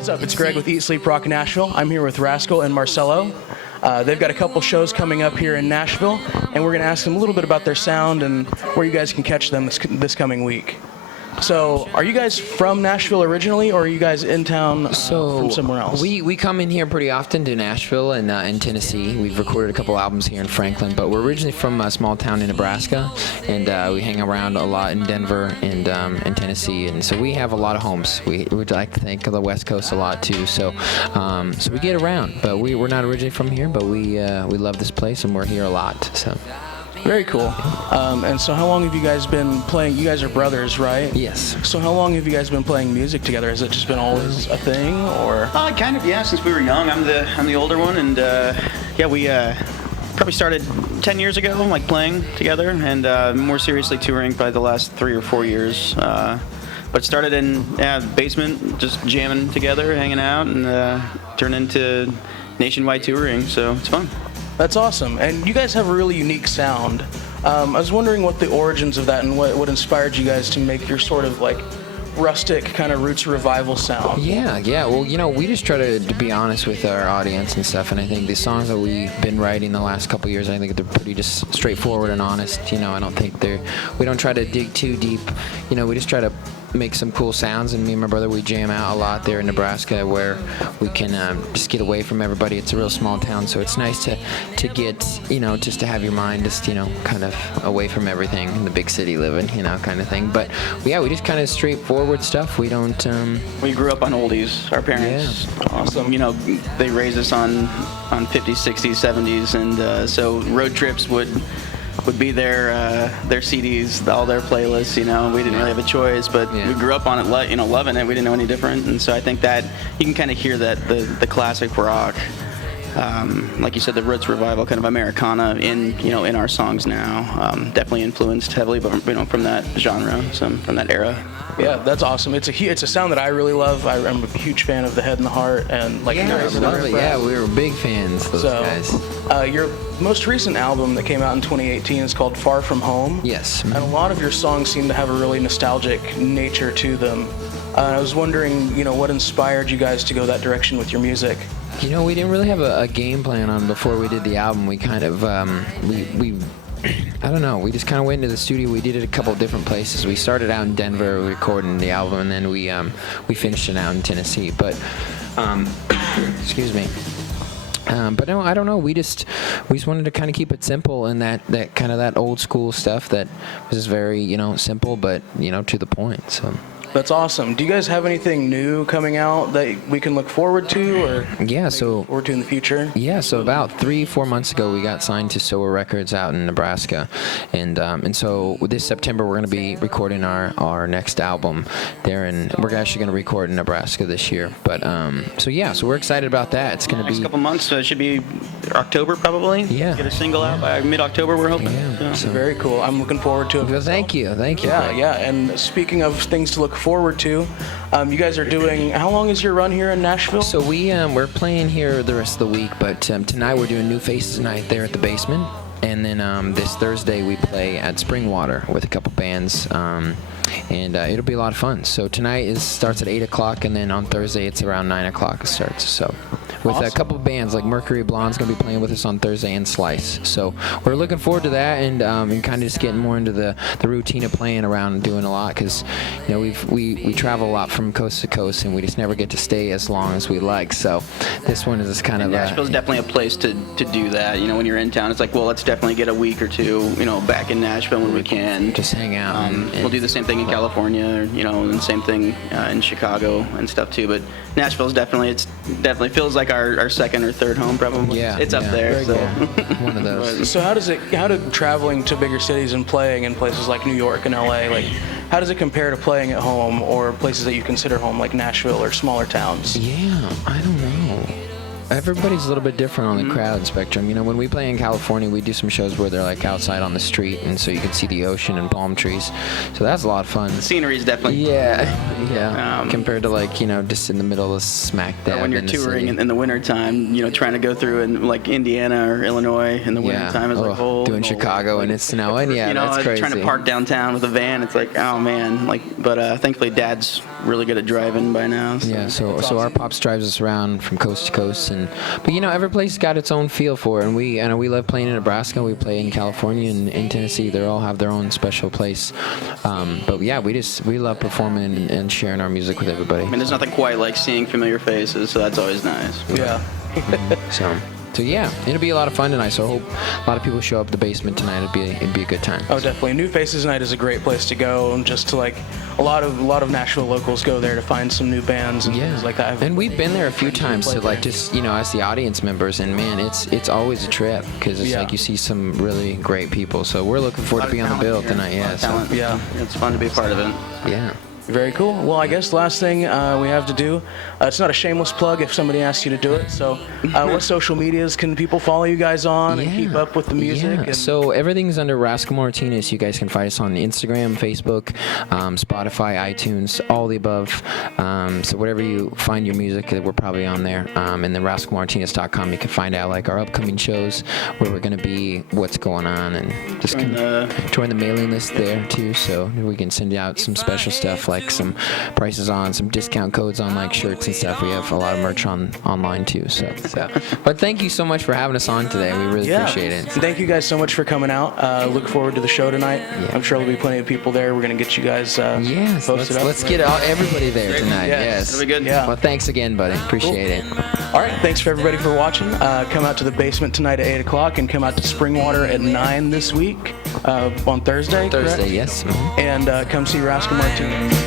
What's up? It's Greg with Eat Sleep Rock Nashville. I'm here with Rascal and Marcelo. They've got a couple shows coming up here in Nashville, and we're going to ask them a little bit about their sound and where you guys can catch them this coming week. So, are you guys from Nashville originally, or are you guys in town from somewhere else? We come in here pretty often to Nashville and in Tennessee. We've recorded a couple albums here in Franklin, but we're originally from a small town in Nebraska, and we hang around a lot in Denver and in Tennessee, and so we have a lot of homes. We would like to think of the West Coast a lot too, so we get around. But we're not originally from here, but we love this place and we're here a lot. So. Very cool. And so how long have you guys been playing? You guys are brothers, right? Yes. So how long have you guys been playing music together? Has it just been always a thing, or? Kind of, yeah. Since we were young, I'm the older one, and we probably started 10 years ago, like playing together, and more seriously touring probably the last 3 or 4 years. But started in basement, just jamming together, hanging out, and turned into nationwide touring. So it's fun. That's awesome. And you guys have a really unique sound. I was wondering what the origins of that and what inspired you guys to make your sort of like rustic kind of roots revival sound. Yeah. Well, we just try to be honest with our audience and stuff, and I think the songs that we've been writing the last couple of years, I think they're pretty just straightforward and honest. I don't think we don't try to dig too deep. We just try to make some cool sounds, and me and my brother, we jam out a lot there in Nebraska where we can just get away from everybody. It's a real small town, so it's nice to get, just to have your mind just, kind of away from everything in the big city living, kind of thing. But we just kind of straightforward stuff. We don't... We grew up on oldies. Our parents, awesome. They raised us on 50s, 60s, 70s, and so road trips would be their CDs, all their playlists. We didn't really have a choice, but we grew up on it, loving it. We didn't know any different, and so I think that you can kind of hear that the classic rock, like you said, the roots revival, kind of Americana in our songs now. Definitely influenced heavily, but from that genre, from that era. Yeah, that's awesome. It's a sound that I really love. I'm a huge fan of the Head and the Heart, and we were big fans of those guys. Your most recent album that came out in 2018 is called Far From Home. Yes. And a lot of your songs seem to have a really nostalgic nature to them. I was wondering, what inspired you guys to go that direction with your music? We didn't really have a game plan on before we did the album. We kind of I don't know. We just kind of went into the studio. We did it a couple of different places. We started out in Denver recording the album, and then we finished it out in Tennessee. But excuse me. But no, I don't know. We just wanted to kind of keep it simple, and that kind of that old school stuff that was very simple, but to the point. So. That's awesome. Do you guys have anything new coming out that we can look forward to, or look forward to in the future? Yeah, so about 3-4 months ago, we got signed to SOA Records out in Nebraska, and so this September we're going to be recording our next album there, and we're actually going to record in Nebraska this year. But so we're excited about that. It's going to be next couple months. It should be October probably. Yeah, get a single out by mid-October. We're hoping. Yeah. So very cool. I'm looking forward to it. Well, thank you. Yeah. And speaking of things to look forward to, you guys are doing, how long is your run here in Nashville? So we're playing here the rest of the week, but tonight we're doing New Faces Night there at the basement, and then this Thursday we play at Springwater with a couple bands, and it'll be a lot of fun. So tonight starts at 8 o'clock, and then on Thursday it's around 9 o'clock it starts. So with a couple of bands, like Mercury Blonde's going to be playing with us on Thursday, and Slice. So we're looking forward to that, and kind of just getting more into the routine of playing around and doing a lot, because we travel a lot from coast to coast, and we just never get to stay as long as we like. So this one is just kind of Nashville's definitely a place to do that. When you're in town, it's like, well, let's definitely get a week or two back in Nashville when we can. Just hang out. And we'll do the same thing in California, and the same thing in Chicago and stuff too. But Nashville's definitely feels like our second or third home, probably. Yeah, it's up there. So. One of those. So how did traveling to bigger cities and playing in places like New York and LA, how does it compare to playing at home or places that you consider home, like Nashville or smaller towns? Yeah, I don't know. everybody's a little bit different on the crowd spectrum. You know, when we play in California, we do some shows where they're like outside on the street, and so you can see the ocean and palm trees. So that's a lot of fun. The scenery is definitely Yeah. Compared to like, you know, just in the middle of smack dab when you're in the touring city. in the wintertime, you know, trying to go through in like Indiana or Illinois in the wintertime is like doing Chicago and it's snowing. Yeah, you know, that's crazy. trying to park downtown with a van, it's like, oh man, like. But thankfully, Dad's really good at driving by now. So. Yeah, so our pops drives us around from coast to coast, but you know, every place got its own feel for it, and we love playing in Nebraska, we play in California and in Tennessee. They all have their own special place. But yeah, we love performing and sharing our music with everybody. I mean, there's nothing quite like seeing familiar faces, so that's always nice. Yeah. So yeah, it'll be a lot of fun tonight. So I hope a lot of people show up at the basement tonight. It'd be a good time. Oh, definitely. New Faces Night is a great place to go, and just to like a lot of Nashville locals go there to find some new bands and things like that. And we've been there a few times to like just, you know, as the audience members, and man, it's always a trip because it's like you see some really great people. So we're looking forward to being on the bill tonight. Yeah, it's fun to be a part of it. Yeah. Very cool. Well, I guess last thing we have to do, it's not a shameless plug if somebody asks you to do it. So what social medias can people follow you guys on and keep up with the music? Yeah. So everything's under Rascal Martinez. You guys can find us on Instagram, Facebook, Spotify, iTunes, all the above. So whatever you find your music, we're probably on there. And then rascalmartinez.com, you can find out like our upcoming shows, where we're going to be, what's going on, and just join the mailing list there too. So we can send you out some special stuff like some prices on, some discount codes on like shirts and stuff. We have a lot of merch online too. So. But thank you so much for having us on today. We really appreciate it. Thank you guys so much for coming out. Look forward to the show tonight. Yeah. I'm sure there'll be plenty of people there. We're going to get you guys posted up. Let's get everybody there tonight. Yes. It'll be good. Yeah. Well, thanks again, buddy. Appreciate it. All right. Thanks for everybody for watching. Come out to the basement tonight at 8 o'clock and come out to Springwater at 9 this week on Thursday. Correct? Yes. Mm-hmm. And come see Rascal Martinez.